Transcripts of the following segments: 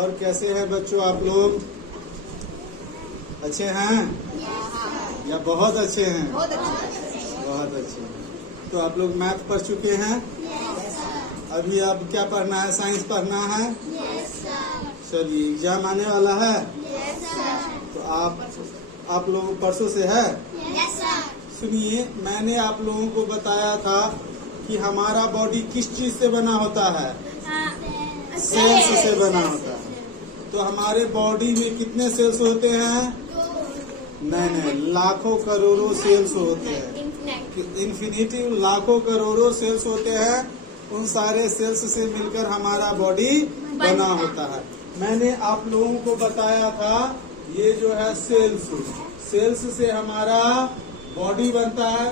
और कैसे हैं बच्चों आप लोग? अच्छे हैं या बहुत अच्छे हैं? बहुत अच्छे हैं। तो आप लोग मैथ पढ़ चुके हैं? अभी अब क्या पढ़ना है? साइंस पढ़ना है? चलिए, एग्जाम आने वाला है। तो आप लोग परसों से है? सुनिए, मैंने आप लोगों को बताया था कि हमारा बॉडी किस चीज से बना होता है? सेल्स से बना होता है। तो हमारे बॉडी में कितने सेल्स होते हैं? नहीं, लाखों करोड़ों सेल्स होते हैं। इन्फिनिटी लाखों करोड़ों सेल्स होते हैं। उन सारे सेल्स से मिलकर हमारा बॉडी बना होता है। मैंने आप लोगों को बताया था ये जो है सेल्स से हमारा बॉडी बनता है।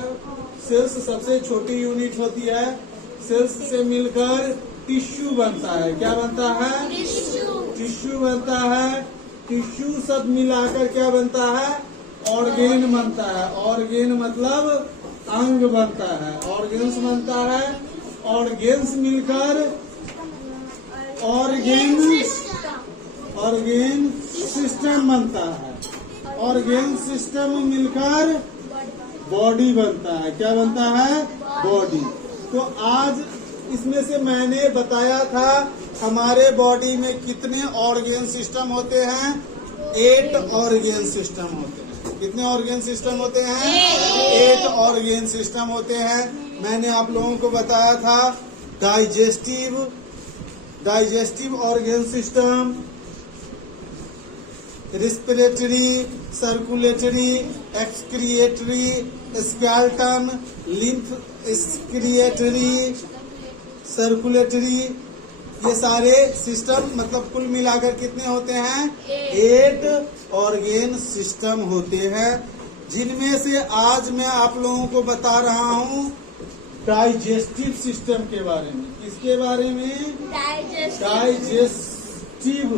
सेल्स सबसे छोटी यूनिट होती है। सेल्स से मिलकर टिश्यू बनता है। क्या बनता है? टिश्यू बनता है। टिश्यू सब मिलाकर क्या बनता है? ऑर्गेन बनता है। ऑर्गेन मतलब अंग बनता है। ऑर्गेन्स बनता है। ऑर्गेन्स मिलकर ऑर्गेन सिस्टम बनता है। ऑर्गेन सिस्टम मिलकर बॉडी बनता है। क्या बनता है? बॉडी। तो आज इसमें से मैंने बताया था हमारे बॉडी में कितने ऑर्गेन सिस्टम होते हैं? 8 ऑर्गेन सिस्टम होते हैं। कितने ऑर्गेन सिस्टम होते हैं? 8 ऑर्गेन सिस्टम होते हैं। मैंने आप लोगों को बताया था digestive organ system, respiratory, circulatory, excretory, skeleton, lymph excretory, circulatory, ये सारे सिस्टम मतलब कुल मिलाकर कितने होते हैं? 8 ऑर्गेन सिस्टम होते हैं, जिनमें से आज मैं आप लोगों को बता रहा हूँ डाइजेस्टिव सिस्टम के बारे में। किसके बारे में? डाइजेस्टिव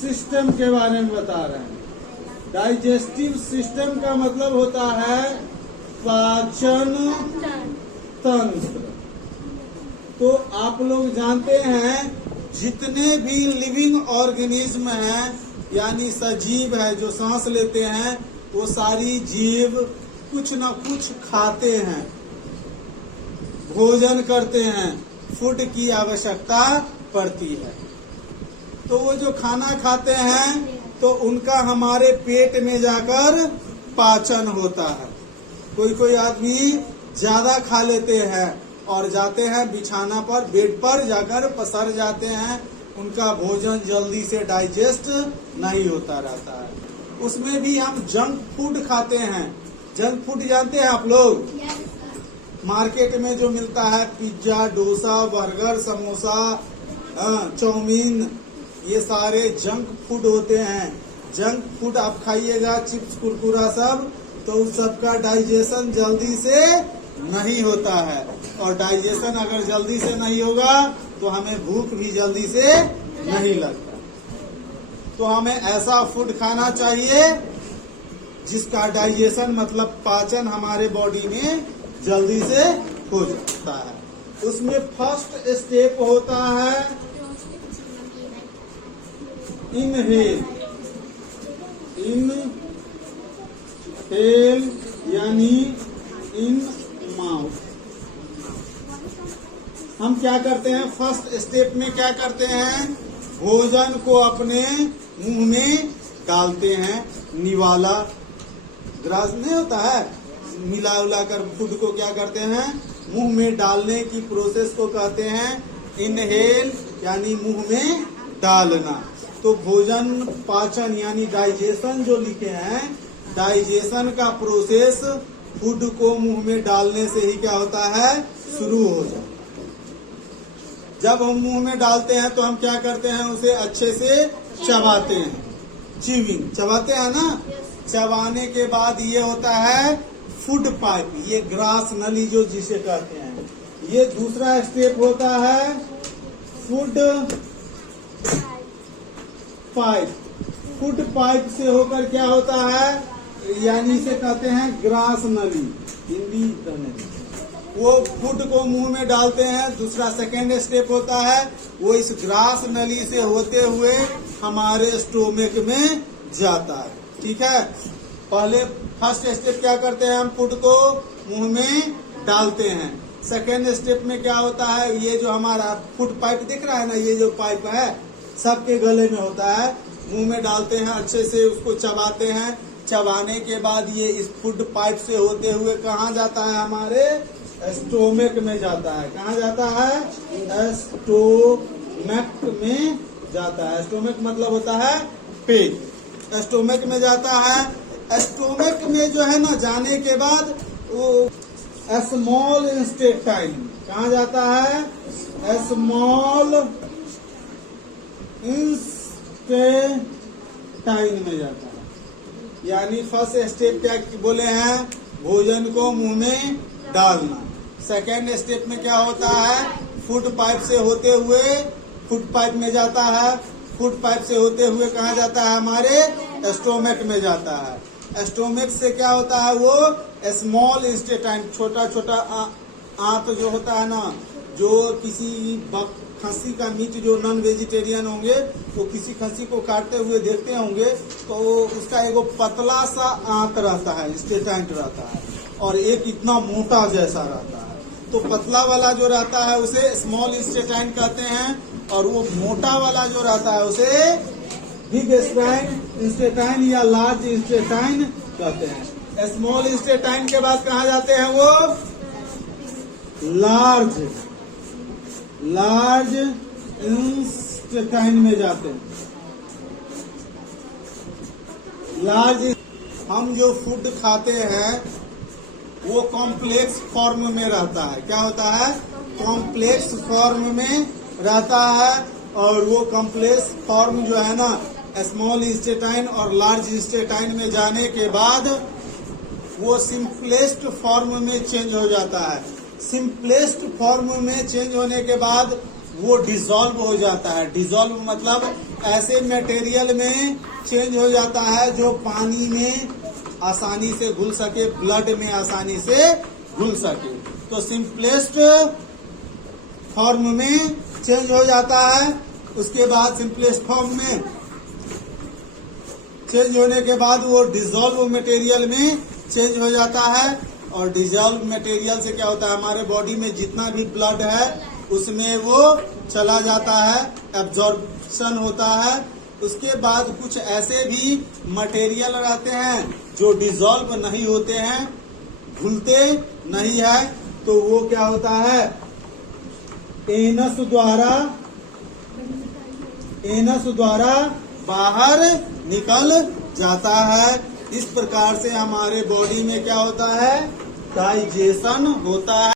सिस्टम के बारे में बता रहे हैं। डाइजेस्टिव सिस्टम का मतलब होता है पाचन तंत्र। तो आप लोग जानते हैं जितने भी लिविंग ऑर्गेनिज्म हैं, यानी सजीव है जो सांस लेते हैं, वो सारी जीव कुछ न कुछ खाते हैं, भोजन करते हैं, फूड की आवश्यकता पड़ती है। तो वो जो खाना खाते हैं तो उनका हमारे पेट में जाकर पाचन होता है। कोई आदमी ज्यादा खा लेते हैं और जाते हैं बिछाना पर, बेड पर जाकर पसर जाते हैं। उनका भोजन जल्दी से डाइजेस्ट नहीं होता रहता है। उसमें भी हम जंक फूड खाते हैं। जंक फूड जानते हैं आप लोग? मार्केट में जो मिलता है pizza, dosa, burger, samosa, chow mein, ये सारे जंक फूड होते हैं। जंक फूड आप खाइएगा, चिप्स, कुरकुरा सब, तो उस सबका डाइजेशन जल्दी से नहीं होता है। और डाइजेशन अगर जल्दी से नहीं होगा तो हमें भूख भी जल्दी से नहीं लगता। तो हमें ऐसा फूड खाना चाहिए जिसका डाइजेशन मतलब पाचन हमारे बॉडी में जल्दी से हो जाता है। उसमें फर्स्ट स्टेप होता है इनहेल यानी इन माउथ। हम क्या करते हैं? फर्स्ट स्टेप में क्या करते हैं? भोजन को अपने मुंह में डालते हैं। निवाला ग्रास नहीं होता है, मिला उला कर फूड को क्या करते हैं? मुंह में डालने की प्रोसेस को कहते हैं इनहेल, यानी मुंह में डालना। तो भोजन पाचन यानी डाइजेशन जो लिखे हैं, डाइजेशन का प्रोसेस फूड को मुंह में डालने से ही क्या होता है? शुरू हो जाता है। जब हम मुंह में डालते हैं तो हम क्या करते हैं? उसे अच्छे से चबाते हैं। च्यूइंग चबाते हैं ना? चबाने के बाद ये होता है फूड पाइप, ये ग्रास नली जो जिसे कहते हैं। ये दूसरा स्टेप होता है फूड पाइप। फूड पाइप से होकर क्या होता है? यानी इसे कहते हैं ग्रास नली, हिंदी नली। वो फूड को मुंह में डालते हैं। दूसरा सेकेंड स्टेप होता है वो इस ग्रास नली से होते हुए हमारे स्टोमक में जाता है। ठीक है, पहले फर्स्ट स्टेप क्या करते हैं, हम फूड को मुंह में डालते हैं। सेकेंड स्टेप में क्या होता है, ये जो हमारा फूड पाइप दिख रहा है ना, ये जो पाइप है सबके गले में होता है, मुंह में डालते हैं, अच्छे से उसको चबाते हैं। चबाने के बाद ये इस फूड पाइप से होते हुए कहाँ जाता है, हमारे स्टोमक में जाता है। कहाँ जाता है, स्टोमक में जाता है। स्टोमक मतलब होता है पेट। स्टोमक में जाता है। स्टोमक में जो है ना, जाने के बाद वो स्मॉल इंटेस्टाइन कहाँ जाता है, स्मॉल इंटेस्टाइन में जाता है। यानी फर्स्ट स्टेप क्या बोले हैं, भोजन को मुंह में डालना। सेकेंड स्टेप में क्या होता है, फूड पाइप से होते हुए फूड पाइप में जाता है। फूड पाइप से होते हुए कहाँ जाता है, हमारे स्टोमक में जाता है। स्टोमक से क्या होता है, वो स्मॉल इंटेस्टाइन, छोटा छोटा आंत जो होता है ना, जो किसी खस्सी का मीट, जो नॉन वेजिटेरियन होंगे वो किसी खस्सी को काटते हुए देखते होंगे तो उसका एगो पतला सा आंत रहता है, इंटेस्टाइन रहता है, और एक इतना मोटा जैसा रहता है। तो पतला वाला जो रहता है उसे स्मॉल इंटेस्टाइन कहते हैं, और वो मोटा वाला जो रहता है उसे बिग इंटेस्टाइन या लार्ज इंटेस्टाइन कहते हैं। स्मॉल इंटेस्टाइन के बाद कहाँ जाते हैं, वो लार्ज इंटेस्टाइन में जाते हैं। लार्ज, हम जो फूड खाते हैं वो कॉम्प्लेक्स फॉर्म में रहता है। क्या होता है, कॉम्प्लेक्स फॉर्म में रहता है, और वो कॉम्प्लेक्स फॉर्म जो है ना, स्मॉल इंटेस्टाइन और लार्ज इंटेस्टाइन में जाने के बाद वो सिंपलेस्ट फॉर्म में चेंज हो जाता है। सिंपलेस्ट फॉर्म में चेंज होने के बाद वो डिसॉल्व हो जाता है। डिसॉल्व मतलब ऐसे मटेरियल में चेंज हो जाता है जो पानी में आसानी से घुल सके, ब्लड में आसानी से घुल सके। तो सिंपलेस्ट फॉर्म में चेंज हो जाता है। उसके बाद सिंपलेस्ट फॉर्म में चेंज होने के बाद वो डिसॉल्व मटेरियल में चेंज हो जाता है, और डिसॉल्व मटेरियल से क्या होता है, हमारे बॉडी में जितना भी ब्लड है उसमें वो चला जाता है, एब्जॉर्प्शन होता है। उसके बाद कुछ ऐसे भी मटेरियल रहते हैं जो डिसॉल्व नहीं होते हैं, घुलते नहीं है, तो वो क्या होता है, एनस द्वारा बाहर निकल जाता है। इस प्रकार से हमारे बॉडी में क्या होता है, डाइजेशन होता है।